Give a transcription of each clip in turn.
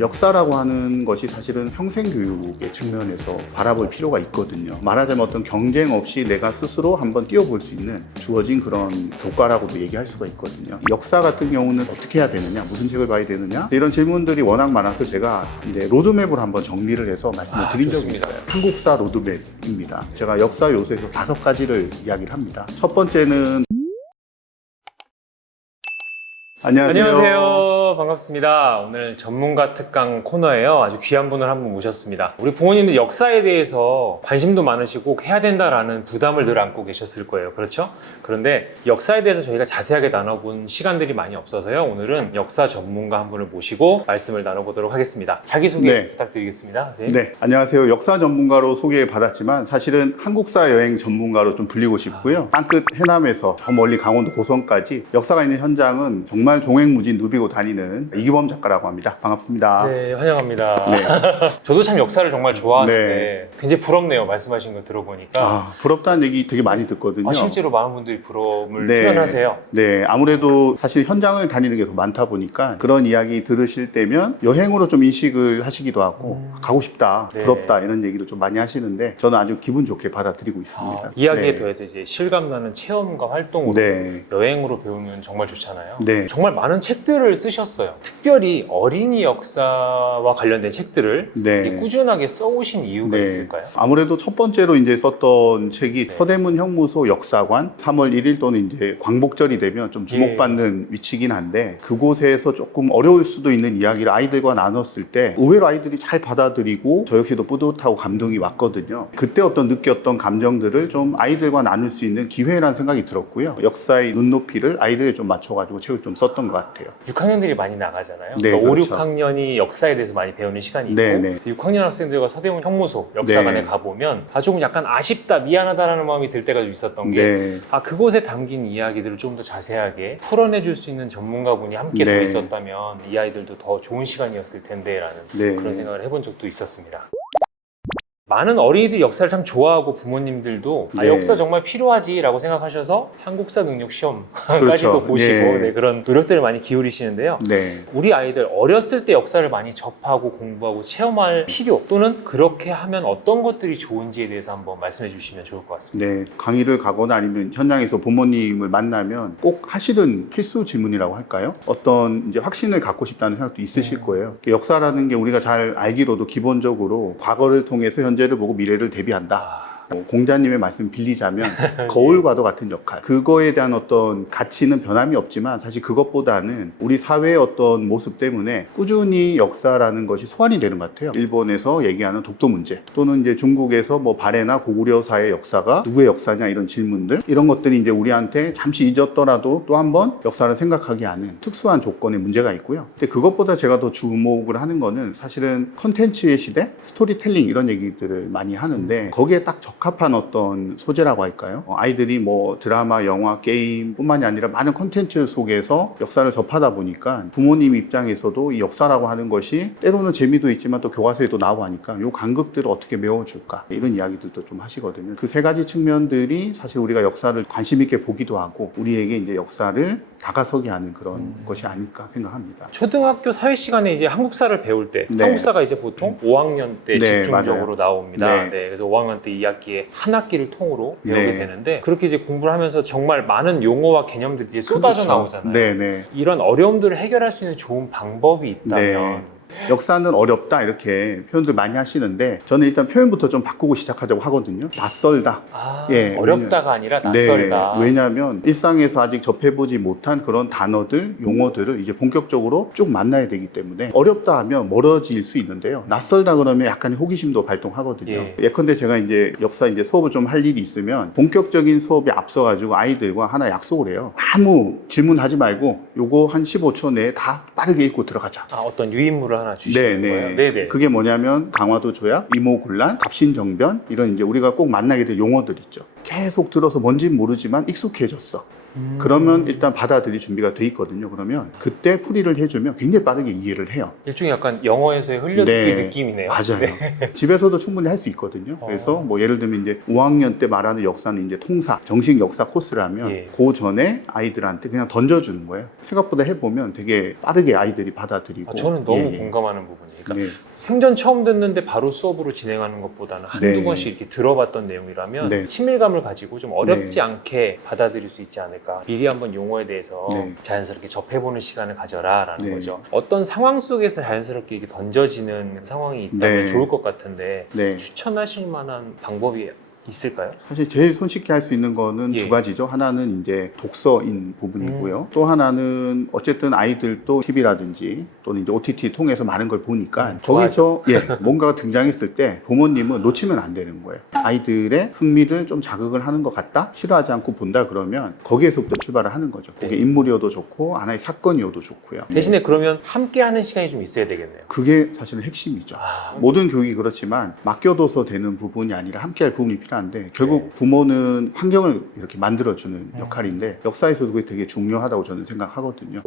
역사라고 하는 것이 사실은 평생 교육의 측면에서 바라볼 필요가 있거든요. 말하자면 어떤 경쟁 없이 내가 스스로 한번 뛰어볼 수 있는 주어진 그런 교과라고도 얘기할 수가 있거든요. 역사 같은 경우는 어떻게 해야 되느냐, 무슨 책을 봐야 되느냐, 이런 질문들이 워낙 많아서 제가 이제 로드맵을 한번 정리를 해서 말씀을 드린 적이 있어요. 한국사 로드맵입니다. 제가 역사 요소에서 5가지를 이야기를 합니다. 첫 번째는 안녕하세요. 반갑습니다. 오늘 전문가 특강 코너예요. 아주 귀한 분을 한 분 모셨습니다. 우리 부모님들 역사에 대해서 관심도 많으시고 꼭 해야 된다라는 부담을 늘 안고 계셨을 거예요. 그렇죠? 그런데 역사에 대해서 저희가 자세하게 나눠본 시간들이 많이 없어서요. 오늘은 역사 전문가 한 분을 모시고 말씀을 나눠보도록 하겠습니다. 자기소개 부탁드리겠습니다. 선생님. 네, 안녕하세요. 역사 전문가로 소개받았지만 사실은 한국사 여행 전문가로 좀 불리고 싶고요. 땅끝 해남에서 저 멀리 강원도 고성까지 역사가 있는 현장은 정말 종횡무진 누비고 다니는 이규범 작가라고 합니다. 반갑습니다. 네, 환영합니다. 네. 저도 참 역사를 정말 좋아하는데 네. 굉장히 부럽네요. 말씀하신 거 들어보니까. 부럽다는 얘기 되게 많이 듣거든요. 실제로 많은 분들이 부러움을 네. 표현하세요. 네, 아무래도 사실 현장을 다니는 게 더 많다 보니까 그런 이야기 들으실 때면 여행으로 좀 인식을 하시기도 하고 가고 싶다, 네. 부럽다 이런 얘기를 좀 많이 하시는데 저는 아주 기분 좋게 받아들이고 있습니다. 이야기에 네. 더해서 이제 실감나는 체험과 활동으로 네. 여행으로 배우면 정말 좋잖아요. 네. 정말 많은 책들을 쓰셨어요. 특별히 어린이 역사와 관련된 책들을 네. 이렇게 꾸준하게 써오신 이유가 있을까요? 아무래도 첫 번째로 이제 썼던 책이 네. 서대문 형무소 역사관 3월 1일 또는 이제 광복절이 되면 좀 주목받는 위치긴 한데 그곳에서 조금 어려울 수도 있는 이야기를 아이들과 나눴을 때 의외로 아이들이 잘 받아들이고 저 역시도 뿌듯하고 감동이 왔거든요. 그때 어떤 느꼈던 감정들을 좀 아이들과 나눌 수 있는 기회라는 생각이 들었고요. 역사의 눈높이를 아이들에 좀 맞춰가지고 책을 좀 썼던 것 같아요. 6학년들이 많이 나가잖아요. 네, 그러니까 5, 그렇죠. 6학년이 역사에 대해서 많이 배우는 시간이 있고 네, 네. 6학년 학생들과 서대문 형무소 역사관에 네. 가보면 조금 약간 아쉽다, 미안하다라는 마음이 들 때가 좀 있었던 게 네. 그곳에 담긴 이야기들을 좀 더 자세하게 풀어내줄 수 있는 전문가분이 함께 더 네. 있었다면 이 아이들도 더 좋은 시간이었을 텐데라는 네. 그런 생각을 해본 적도 있었습니다. 많은 어린이들이 역사를 참 좋아하고 부모님들도 네. 역사 정말 필요하지라고 생각하셔서 한국사 능력 시험까지도 그렇죠. 보시고 네. 그런 노력들을 많이 기울이시는데요. 네. 우리 아이들 어렸을 때 역사를 많이 접하고 공부하고 체험할 필요 또는 그렇게 하면 어떤 것들이 좋은지에 대해서 한번 말씀해 주시면 좋을 것 같습니다. 네, 강의를 가거나 아니면 현장에서 부모님을 만나면 꼭 하시는 필수 질문이라고 할까요? 어떤 이제 확신을 갖고 싶다는 생각도 있으실 거예요. 역사라는 게 우리가 잘 알기로도 기본적으로 과거를 통해서 현재를 보고 미래를 대비한다. 공자님의 말씀 빌리자면 거울과도 같은 역할, 그거에 대한 어떤 가치는 변함이 없지만 사실 그것보다는 우리 사회의 어떤 모습 때문에 꾸준히 역사라는 것이 소환이 되는 것 같아요. 일본에서 얘기하는 독도 문제 또는 이제 중국에서 뭐 발해나 고구려사의 역사가 누구의 역사냐 이런 질문들, 이런 것들이 이제 우리한테 잠시 잊었더라도 또 한 번 역사를 생각하게 하는 특수한 조건의 문제가 있고요. 근데 그것보다 제가 더 주목을 하는 거는 사실은 컨텐츠의 시대, 스토리텔링 이런 얘기들을 많이 하는데 거기에 딱 적합한 어떤 소재라고 할까요? 아이들이 뭐 드라마, 영화, 게임 뿐만이 아니라 많은 콘텐츠 속에서 역사를 접하다 보니까 부모님 입장에서도 이 역사라고 하는 것이 때로는 재미도 있지만 또 교과서에도 나오고 하니까 이 간극들을 어떻게 메워줄까 이런 이야기들도 좀 하시거든요. 그 세 가지 측면들이 사실 우리가 역사를 관심 있게 보기도 하고 우리에게 이제 역사를 다가서게 하는 그런 것이 아닐까 생각합니다. 초등학교 사회 시간에 이제 한국사를 배울 때 네. 한국사가 이제 보통 5학년 때 네, 집중적으로 맞아요. 나옵니다. 네. 그래서 5학년 때 2학기에 한 학기를 통으로 배우게 네. 되는데 그렇게 이제 공부를 하면서 정말 많은 용어와 개념들이 이제 쏟아져 그렇죠. 나오잖아요. 네네. 이런 어려움들을 해결할 수 있는 좋은 방법이 있다면 네. 역사는 어렵다 이렇게 표현들 많이 하시는데 저는 일단 표현부터 좀 바꾸고 시작하자고 하거든요. 낯설다. 예, 어렵다가 아니라 낯설다. 네, 왜냐하면 일상에서 아직 접해보지 못한 그런 단어들, 용어들을 이제 본격적으로 쭉 만나야 되기 때문에 어렵다 하면 멀어질 수 있는데요. 낯설다 그러면 약간의 호기심도 발동하거든요. 예컨대 제가 이제 역사 이제 수업을 좀 할 일이 있으면 본격적인 수업에 앞서가지고 아이들과 하나 약속을 해요. 아무 질문하지 말고 요거 한 15초 내에 다 빠르게 읽고 들어가자. 어떤 유인물을 하나 주시는 거예요? 네네. 그게 뭐냐면 강화도 조약, 이모군란, 갑신정변 이런 이제 우리가 꼭 만나게 될 용어들 있죠. 계속 들어서 뭔지는 모르지만 익숙해졌어. 그러면 일단 받아들일 준비가 돼 있거든요. 그러면 그때 풀이를 해주면 굉장히 빠르게 이해를 해요. 일종의 약간 영어에서의 흘려듣기 네, 느낌이네요. 맞아요. 네. 집에서도 충분히 할 수 있거든요. 그래서 뭐 예를 들면 이제 5학년 때 말하는 역사는 이제 통사, 정식 역사 코스라면 예. 그 전에 아이들한테 그냥 던져주는 거예요. 생각보다 해보면 되게 빠르게 아이들이 받아들이고. 저는 너무 예, 예. 공감하는 부분이에요. 그러니까 네. 생전 처음 듣는데 바로 수업으로 진행하는 것보다는 한두 네. 번씩 이렇게 들어봤던 내용이라면 네. 친밀감을 가지고 좀 어렵지 네. 않게 받아들일 수 있지 않을까. 미리 한번 용어에 대해서 네. 자연스럽게 접해보는 시간을 가져라라는 네. 거죠. 어떤 상황 속에서 자연스럽게 이렇게 던져지는 상황이 있다면 네. 좋을 것 같은데 네. 추천하실 만한 방법이 있을까요? 사실 제일 손쉽게 할 수 있는 거는 예. 두 가지죠. 하나는 이제 독서인 부분이고요. 또 하나는 어쨌든 아이들도 TV라든지 또는 이제 OTT 통해서 많은 걸 보니까 거기서 뭔가가 등장했을 때 부모님은 놓치면 안 되는 거예요. 아이들의 흥미를 좀 자극을 하는 것 같다? 싫어하지 않고 본다 그러면 거기에서부터 출발을 하는 거죠. 그게 네. 인물이어도 좋고 하나의 사건이어도 좋고요. 대신에 그러면 함께 하는 시간이 좀 있어야 되겠네요. 그게 사실은 핵심이죠. 모든 교육이 그렇지만 맡겨둬서 되는 부분이 아니라 함께할 부분이 필요한데 결국 부모는 환경을 이렇게 만들어주는 역할인데 역사에서도 그게 되게 중요하다고 저는 생각하거든요.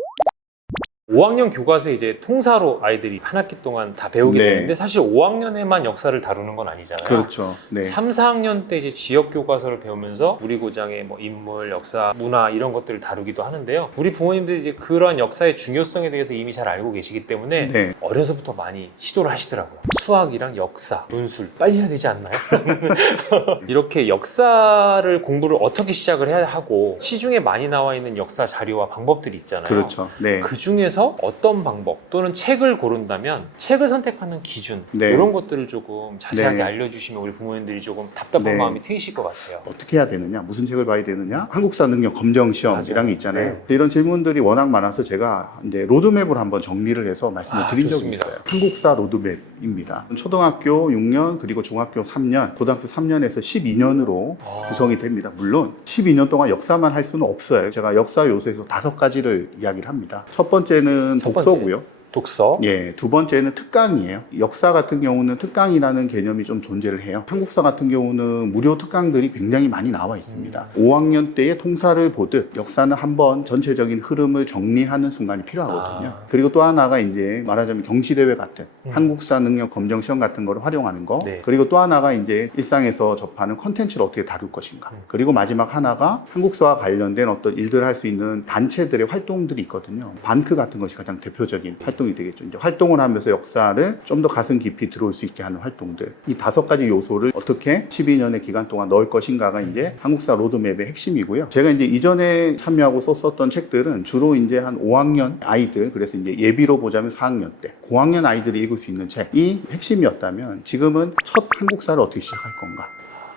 5학년 교과서에 이제 통사로 아이들이 한 학기 동안 다 배우게 네. 되는데 사실 5학년에만 역사를 다루는 건 아니잖아요. 그렇죠. 네. 3, 4학년 때 이제 지역 교과서를 배우면서 우리 고장의 뭐 인물, 역사, 문화 이런 것들을 다루기도 하는데요. 우리 부모님들이 이제 그러한 역사의 중요성에 대해서 이미 잘 알고 계시기 때문에 네. 어려서부터 많이 시도를 하시더라고요. 수학이랑 역사, 논술 빨리 해야 되지 않나요? 이렇게 역사를 공부를 어떻게 시작을 해야 하고 시중에 많이 나와 있는 역사 자료와 방법들이 있잖아요. 그렇죠. 네. 그 중에서 어떤 방법 또는 책을 고른다면 책을 선택하는 기준 네. 이런 것들을 조금 자세하게 네. 알려주시면 우리 부모님들이 조금 답답한 네. 마음이 트이실 것 같아요. 어떻게 해야 되느냐, 무슨 책을 봐야 되느냐, 한국사 능력 검정 시험이라는 맞아요. 게 있잖아요. 네. 이런 질문들이 워낙 많아서 제가 이제 로드맵을 한번 정리를 해서 말씀을 드린 적이 좋습니다. 있어요. 한국사 로드맵입니다. 초등학교 6년 그리고 중학교 3년, 고등학교 3년에서 12년으로 구성이 됩니다. 물론 12년 동안 역사만 할 수는 없어요. 제가 역사 요소에서 5가지를 이야기를 합니다. 첫 번째는 첫 번째. 독서고요. 독서. 예, 두 번째는 특강이에요. 역사 같은 경우는 특강이라는 개념이 좀 존재를 해요. 한국사 같은 경우는 무료 특강들이 굉장히 많이 나와 있습니다. 5학년 때의 통사를 보듯 역사는 한번 전체적인 흐름을 정리하는 순간이 필요하거든요. 그리고 또 하나가 이제 말하자면 경시대회 같은 한국사 능력 검정 시험 같은 거를 활용하는 거. 네. 그리고 또 하나가 이제 일상에서 접하는 컨텐츠를 어떻게 다룰 것인가. 그리고 마지막 하나가 한국사와 관련된 어떤 일들을 할 수 있는 단체들의 활동들이 있거든요. 반크 같은 것이 가장 대표적인 활동이 되겠죠. 이제 활동을 하면서 역사를 좀 더 가슴 깊이 들어올 수 있게 하는 활동들. 이 5가지 요소를 어떻게 12년의 기간 동안 넣을 것인가가 이제 한국사 로드맵의 핵심이고요. 제가 이제 이전에 참여하고 썼었던 책들은 주로 이제 한 5학년 아이들, 그래서 이제 예비로 보자면 4학년 때, 고학년 아이들이 읽을 수 있는 책이 핵심이었다면 지금은 첫 한국사를 어떻게 시작할 건가?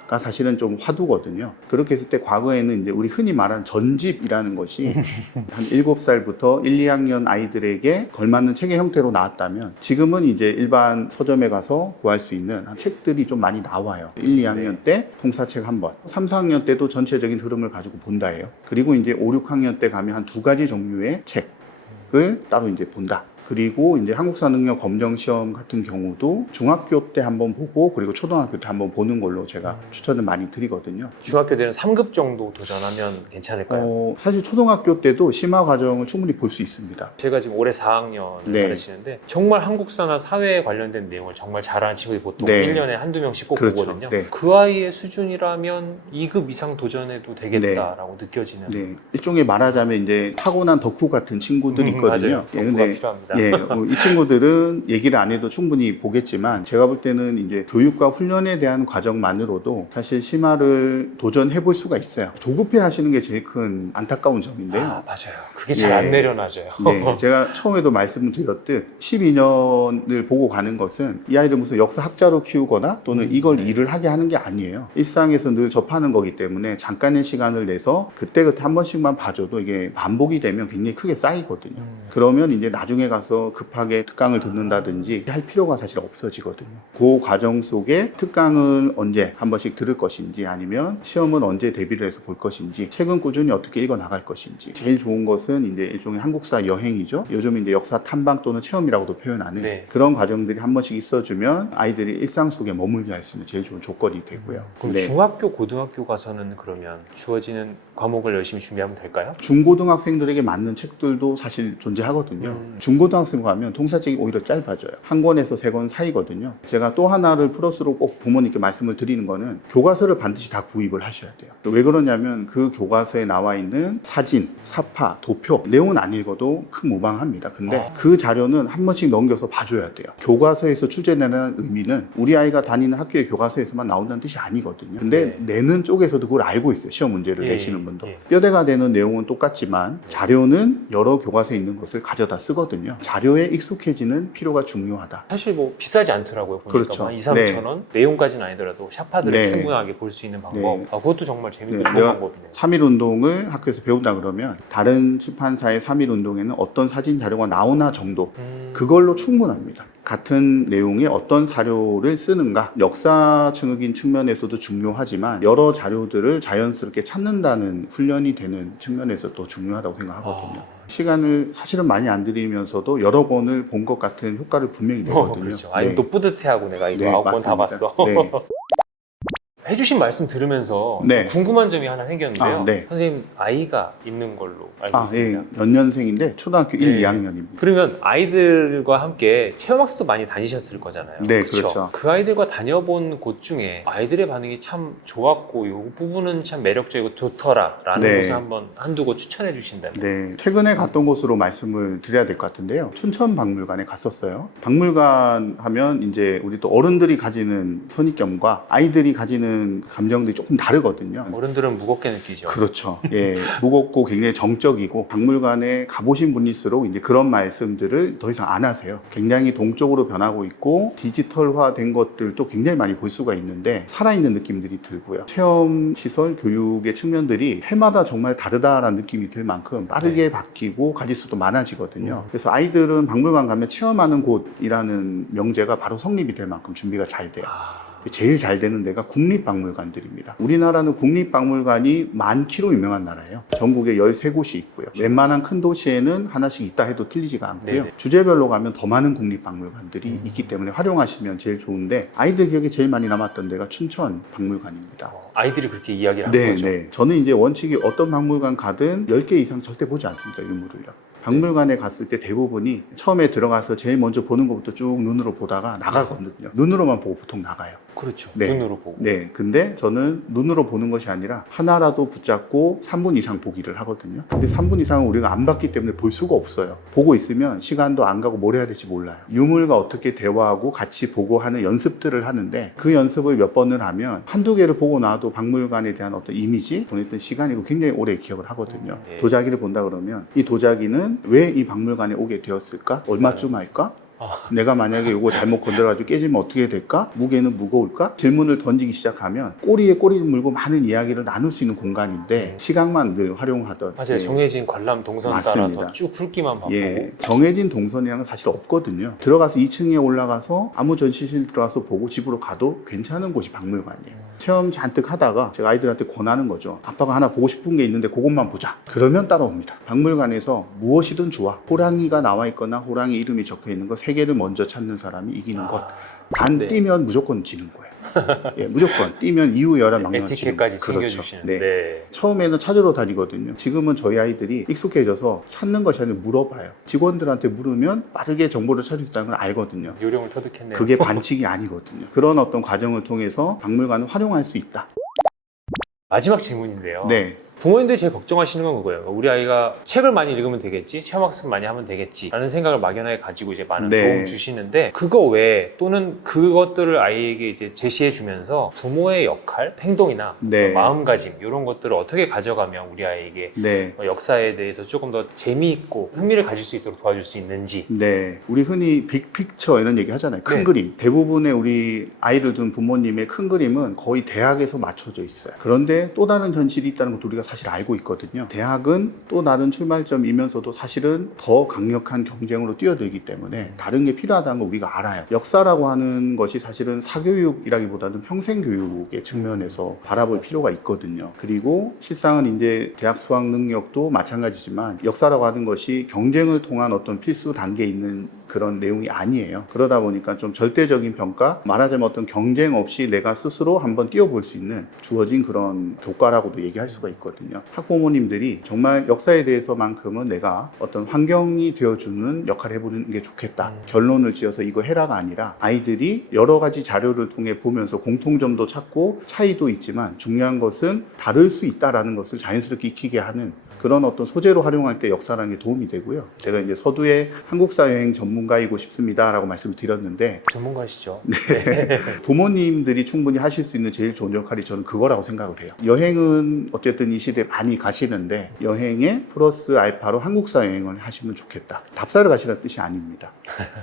가 사실은 좀 화두거든요. 그렇게 했을 때 과거에는 이제 우리 흔히 말하는 전집이라는 것이 한 7살부터 1, 2학년 아이들에게 걸맞는 책의 형태로 나왔다면 지금은 이제 일반 서점에 가서 구할 수 있는 책들이 좀 많이 나와요. 1, 2학년 때 통사책 한 번, 3, 4학년 때도 전체적인 흐름을 가지고 본다예요. 그리고 이제 5, 6학년 때 가면 한 2가지 종류의 책을 따로 이제 본다. 그리고 이제 한국사 능력 검정 시험 같은 경우도 중학교 때 한번 보고 그리고 초등학교 때 한번 보는 걸로 제가 추천을 많이 드리거든요. 중학교 때는 3급 정도 도전하면 괜찮을까요? 사실 초등학교 때도 심화 과정을 충분히 볼 수 있습니다. 제가 지금 올해 4학년을 네. 가르치는데 정말 한국사나 사회에 관련된 내용을 정말 잘하는 친구들이 보통 네. 1년에 한두 명씩 꼭 그렇죠. 보거든요. 네. 그 아이의 수준이라면 2급 이상 도전해도 되겠다라고 느껴지는 네, 일종의 말하자면 이제 타고난 덕후 같은 친구들이 있거든요. 맞아요. 예, 덕후가 필요합니다. 예, 이 친구들은 얘기를 안 해도 충분히 보겠지만 제가 볼 때는 이제 교육과 훈련에 대한 과정만으로도 사실 심화를 도전해 볼 수가 있어요. 조급해 하시는 게 제일 큰 안타까운 점인데요. 맞아요. 그게 잘 안 내려놔져요. 네, 제가 처음에도 말씀을 드렸듯 12년을 보고 가는 것은 이 아이를 무슨 역사학자로 키우거나 또는 이걸 일을 하게 하는 게 아니에요. 일상에서 늘 접하는 거기 때문에 잠깐의 시간을 내서 그때그때 한 번씩만 봐줘도 이게 반복이 되면 굉장히 크게 쌓이거든요. 그러면 이제 나중에 가서 나서 급하게 특강을 듣는다든지 할 필요가 사실 없어지거든요. 그 과정 속에 특강을 언제 한 번씩 들을 것인지 아니면 시험은 언제 대비를 해서 볼 것인지 책은 꾸준히 어떻게 읽어 나갈 것인지 제일 좋은 것은 이제 일종의 한국사 여행이죠. 요즘 이제 역사 탐방 또는 체험이라고도 표현하는 네. 그런 과정들이 한 번씩 있어주면 아이들이 일상 속에 머물게 할 수 있는 제일 좋은 조건이 되고요. 그럼 네. 중학교, 고등학교 가서는 그러면 주어지는 과목을 열심히 준비하면 될까요? 중고등학생들에게 맞는 책들도 사실 존재하거든요. 중고등학생 가면 통사책이 오히려 짧아져요. 한 권에서 세 권 사이거든요. 제가 또 하나를 플러스로 꼭 부모님께 말씀을 드리는 거는 교과서를 반드시 다 구입을 하셔야 돼요. 왜 그러냐면 그 교과서에 나와 있는 사진, 사파, 도표 내용은 안 읽어도 큰 무방합니다. 근데 그 자료는 한 번씩 넘겨서 봐줘야 돼요. 교과서에서 출제되는 의미는 우리 아이가 다니는 학교의 교과서에서만 나온다는 뜻이 아니거든요. 근데 내는 쪽에서도 그걸 알고 있어요. 시험 문제를 내시는 분도. 뼈대가 되는 내용은 똑같지만 자료는 여러 교과서에 있는 것을 가져다 쓰거든요. 자료에 익숙해지는 필요가 중요하다. 사실 뭐 비싸지 않더라고요. 보니까 그렇죠. 한 2, 3천 원? 내용까지는 아니더라도 샤파들을 네. 충분하게 볼 수 있는 방법. 네. 그것도 정말 재밌고 네. 좋은 내가 방법이네요. 3.1 운동을 학교에서 배운다 그러면 다른 출판사의 3.1 운동에는 어떤 사진 자료가 나오나 정도 그걸로 충분합니다. 같은 내용의 어떤 자료를 쓰는가 역사적인 측면에서도 중요하지만 여러 자료들을 자연스럽게 찾는다는 훈련이 되는 측면에서도 중요하다고 생각하거든요. 시간을 사실은 많이 안 들이면서도 여러 권을 본 것 같은 효과를 분명히 내거든요. 그렇죠. 아니 또 뿌듯해하고 내가 이거 9권 다 봤어. 네. 해주신 말씀 들으면서 네. 궁금한 점이 하나 생겼는데요. 네. 선생님 아이가 있는 걸로 알고 있습니다. 예, 연년생인데 초등학교 1, 네. 2학년입니다. 그러면 아이들과 함께 체험학습도 많이 다니셨을 거잖아요. 네, 그쵸? 그렇죠. 그 아이들과 다녀본 곳 중에 아이들의 반응이 참 좋았고 이 부분은 참 매력적이고 좋더라라는 네. 곳을 한번 한두 곳 추천해 주신다면. 네, 최근에 갔던 곳으로 말씀을 드려야 될 것 같은데요. 춘천박물관에 갔었어요. 박물관 하면 이제 우리 또 어른들이 가지는 선입견과 아이들이 가지는 감정들이 조금 다르거든요. 어른들은 무겁게 느끼죠. 그렇죠. 예, 무겁고 굉장히 정적이고 박물관에 가보신 분일수록 이제 그런 말씀들을 더 이상 안 하세요. 굉장히 동적으로 변하고 있고 디지털화된 것들도 굉장히 많이 볼 수가 있는데 살아있는 느낌들이 들고요. 체험 시설 교육의 측면들이 해마다 정말 다르다라는 느낌이 들 만큼 빠르게 바뀌고 가지수도 많아지거든요. 그래서 아이들은 박물관 가면 체험하는 곳이라는 명제가 바로 성립이 될 만큼 준비가 잘 돼요. 제일 잘 되는 데가 국립박물관들입니다. 우리나라는 국립박물관이 많기로 유명한 나라예요. 전국에 13곳이 있고요. 웬만한 큰 도시에는 하나씩 있다 해도 틀리지가 않고요. 네네. 주제별로 가면 더 많은 국립박물관들이 있기 때문에 활용하시면 제일 좋은데 아이들 기억에 제일 많이 남았던 데가 춘천박물관입니다. 아이들이 그렇게 이야기를 한 네, 거죠. 네. 저는 이제 원칙이 어떤 박물관 가든 10개 이상 절대 보지 않습니다. 유물을요. 박물관에 갔을 때 대부분이 처음에 들어가서 제일 먼저 보는 것부터 쭉 눈으로 보다가 나가거든요. 눈으로만 보고 보통 나가요. 그렇죠. 네. 눈으로 보고. 네, 근데 저는 눈으로 보는 것이 아니라 하나라도 붙잡고 3분 이상 보기를 하거든요. 근데 3분 이상은 우리가 안 봤기 때문에 볼 수가 없어요. 보고 있으면 시간도 안 가고 뭘 해야 될지 몰라요. 유물과 어떻게 대화하고 같이 보고 하는 연습들을 하는데 그 연습을 몇 번을 하면 한두 개를 보고 나도 박물관에 대한 어떤 이미지, 보냈던 시간이고 굉장히 오래 기억을 하거든요. 네. 도자기를 본다 그러면 이 도자기는 왜 이 박물관에 오게 되었을까? 얼마쯤 할까? 내가 만약에 이거 잘못 건드려가지고 깨지면 어떻게 될까? 무게는 무거울까? 질문을 던지기 시작하면 꼬리에 꼬리를 물고 많은 이야기를 나눌 수 있는 공간인데 시각만 늘 활용하던 맞아요. 정해진 관람 동선 맞습니다. 따라서 쭉 훑기만 바꾸고. 예, 정해진 동선이라는 건 사실 없거든요. 들어가서 2층에 올라가서 아무 전시실 들어가서 보고 집으로 가도 괜찮은 곳이 박물관이에요. 체험 잔뜩 하다가 제가 아이들한테 권하는 거죠. 아빠가 하나 보고 싶은 게 있는데 그것만 보자. 그러면 따라옵니다. 박물관에서 무엇이든 좋아. 호랑이가 나와 있거나 호랑이 이름이 적혀 있는 거 3개를 먼저 찾는 사람이 이기는 것. 단 네. 뛰면 무조건 지는 거예요. 예, 무조건 뛰면 이후 열한 막년 에티켓까지 그렇죠. 챙겨주시는. 네. 네. 처음에는 찾으러 다니거든요. 지금은 저희 아이들이 익숙해져서 찾는 것이 아니라 물어봐요. 직원들한테 물으면 빠르게 정보를 찾을 수 있다는 걸 알거든요. 요령을 터득했네요. 그게 반칙이 아니거든요. 그런 어떤 과정을 통해서 박물관을 활용할 수 있다. 마지막 질문인데요. 네. 부모님들이 제일 걱정하시는 건 그거예요. 우리 아이가 책을 많이 읽으면 되겠지, 체험학습 많이 하면 되겠지 라는 생각을 막연하게 가지고 이제 많은 네. 도움 주시는데 그거 외에 또는 그것들을 아이에게 이제 제시해 주면서 부모의 역할, 행동이나 네. 마음가짐 이런 것들을 어떻게 가져가면 우리 아이에게 네. 역사에 대해서 조금 더 재미있고 흥미를 가질 수 있도록 도와줄 수 있는지. 네. 우리 흔히 빅픽처 이런 얘기 하잖아요. 큰 네. 그림. 대부분의 우리 아이를 둔 부모님의 큰 그림은 거의 대학에서 맞춰져 있어요. 그런데 또 다른 현실이 있다는 것도 우리가 사실 알고 있거든요. 대학은 또 다른 출발점이면서도 사실은 더 강력한 경쟁으로 뛰어들기 때문에 다른 게 필요하다는 걸 우리가 알아요. 역사라고 하는 것이 사실은 사교육이라기보다는 평생교육의 측면에서 바라볼 필요가 있거든요. 그리고 실상은 이제 대학 수학 능력도 마찬가지지만 역사라고 하는 것이 경쟁을 통한 어떤 필수 단계에 있는 그런 내용이 아니에요. 그러다 보니까 좀 절대적인 평가, 말하자면 어떤 경쟁 없이 내가 스스로 한번 뛰어볼 수 있는 주어진 그런 교과라고도 얘기할 수가 있거든요. 학부모님들이 정말 역사에 대해서만큼은 내가 어떤 환경이 되어주는 역할을 해보는 게 좋겠다. 결론을 지어서 이거 해라가 아니라 아이들이 여러 가지 자료를 통해 보면서 공통점도 찾고 차이도 있지만 중요한 것은 다를 수 있다라는 것을 자연스럽게 익히게 하는 그런 어떤 소재로 활용할 때 역사라는 게 도움이 되고요. 제가 이제 서두에 한국사 여행 전문가이고 싶습니다라고 말씀을 드렸는데 전문가시죠? 부모님들이 충분히 하실 수 있는 제일 좋은 역할이 저는 그거라고 생각을 해요. 여행은 어쨌든 이 시대에 많이 가시는데 여행에 플러스 알파로 한국사 여행을 하시면 좋겠다. 답사를 가시라는 뜻이 아닙니다.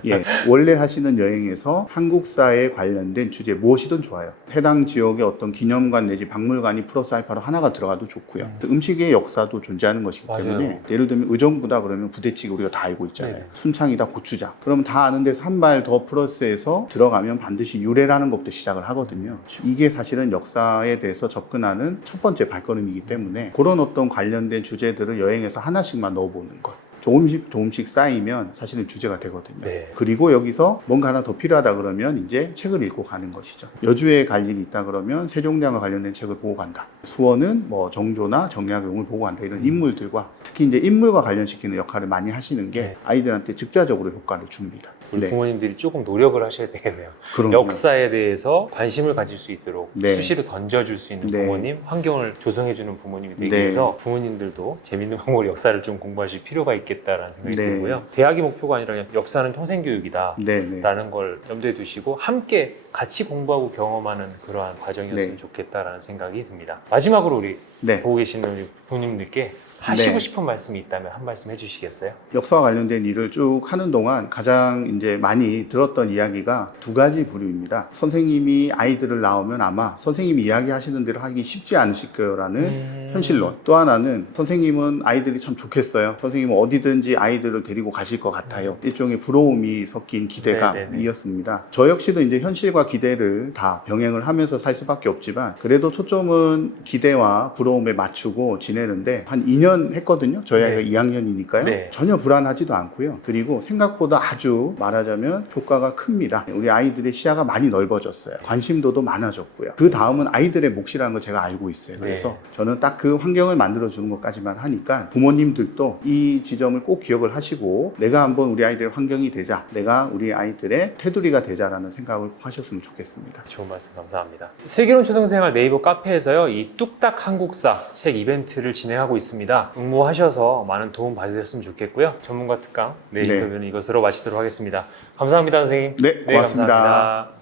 예, 원래 하시는 여행에서 한국사에 관련된 주제 무엇이든 좋아요. 해당 지역의 어떤 기념관 내지 박물관이 플러스 알파로 하나가 들어가도 좋고요. 음식의 역사도 존재하는 것이기 때문에 맞아요. 예를 들면 의정부다 그러면 부대찌개 우리가 다 알고 있잖아요. 네. 순창이다 고추장. 그러면 다 아는 데서 한 발 더 플러스해서 들어가면 반드시 유래라는 것부터 시작을 하거든요. 이게 사실은 역사에 대해서 접근하는 첫 번째 발걸음이기 때문에 그런 어떤 관련된 주제들을 여행에서 하나씩만 넣어보는 것. 조금씩 쌓이면 사실은 주제가 되거든요. 네. 그리고 여기서 뭔가 하나 더 필요하다 그러면 이제 책을 읽고 가는 것이죠. 여주에 갈 일이 있다 그러면 세종대왕과 관련된 책을 보고 간다. 수원은 뭐 정조나 정약용을 보고 간다. 이런 인물들과 특히 이제 인물과 관련시키는 역할을 많이 하시는 게 네. 아이들한테 즉자적으로 효과를 줍니다. 우리 부모님들이 조금 노력을 하셔야 되겠네요. 그럼요. 역사에 대해서 관심을 가질 수 있도록 네. 수시로 던져줄 수 있는 네. 부모님, 환경을 조성해주는 부모님이 되기 네. 위해서 부모님들도 재밌는 방법으로 역사를 좀 공부하실 필요가 있겠다라는 생각이 네. 들고요. 대학이 목표가 아니라 그냥 역사는 평생교육이다. 네. 라는 걸 염두에 두시고 함께 같이 공부하고 경험하는 그러한 과정이었으면 네. 좋겠다라는 생각이 듭니다. 마지막으로 우리 네. 보고 계시는 우리 부모님들께 하시고 네. 싶은 말씀이 있다면 한 말씀 해주시겠어요? 역사와 관련된 일을 쭉 하는 동안 가장 이제 많이 들었던 이야기가 두 가지 부류입니다. 선생님이 아이들을 낳으면 아마 선생님이 이야기하시는 대로 하기 쉽지 않으실 거라는 현실론. 또 하나는 선생님은 아이들이 참 좋겠어요. 선생님은 어디든지 아이들을 데리고 가실 것 같아요. 일종의 부러움이 섞인 기대감이었습니다. 저 역시도 이제 현실과 기대를 다 병행을 하면서 살 수밖에 없지만 그래도 초점은 기대와 부러움에 맞추고 지내는데 한 2년 했거든요. 저희 아이가 네. 2학년이니까요. 네. 전혀 불안하지도 않고요. 그리고 생각보다 아주 말하자면 효과가 큽니다. 우리 아이들의 시야가 많이 넓어졌어요. 관심도도 많아졌고요. 그 다음은 아이들의 몫이라는 걸 제가 알고 있어요. 그래서 네. 저는 딱 그 환경을 만들어주는 것까지만 하니까 부모님들도 이 지점을 꼭 기억을 하시고 내가 한번 우리 아이들의 환경이 되자. 내가 우리 아이들의 테두리가 되자라는 생각을 꼭 하셨으면 좋겠습니다. 좋은 말씀 감사합니다. 슬기로운 초등생활 네이버 카페에서요, 이 뚝딱 한국사 책 이벤트를 진행하고 있습니다. 응모하셔서 많은 도움 받으셨으면 좋겠고요. 전문가 특강 네, 네. 인터뷰는 이것으로 마치도록 하겠습니다. 감사합니다, 선생님. 네, 고맙습니다. 감사합니다.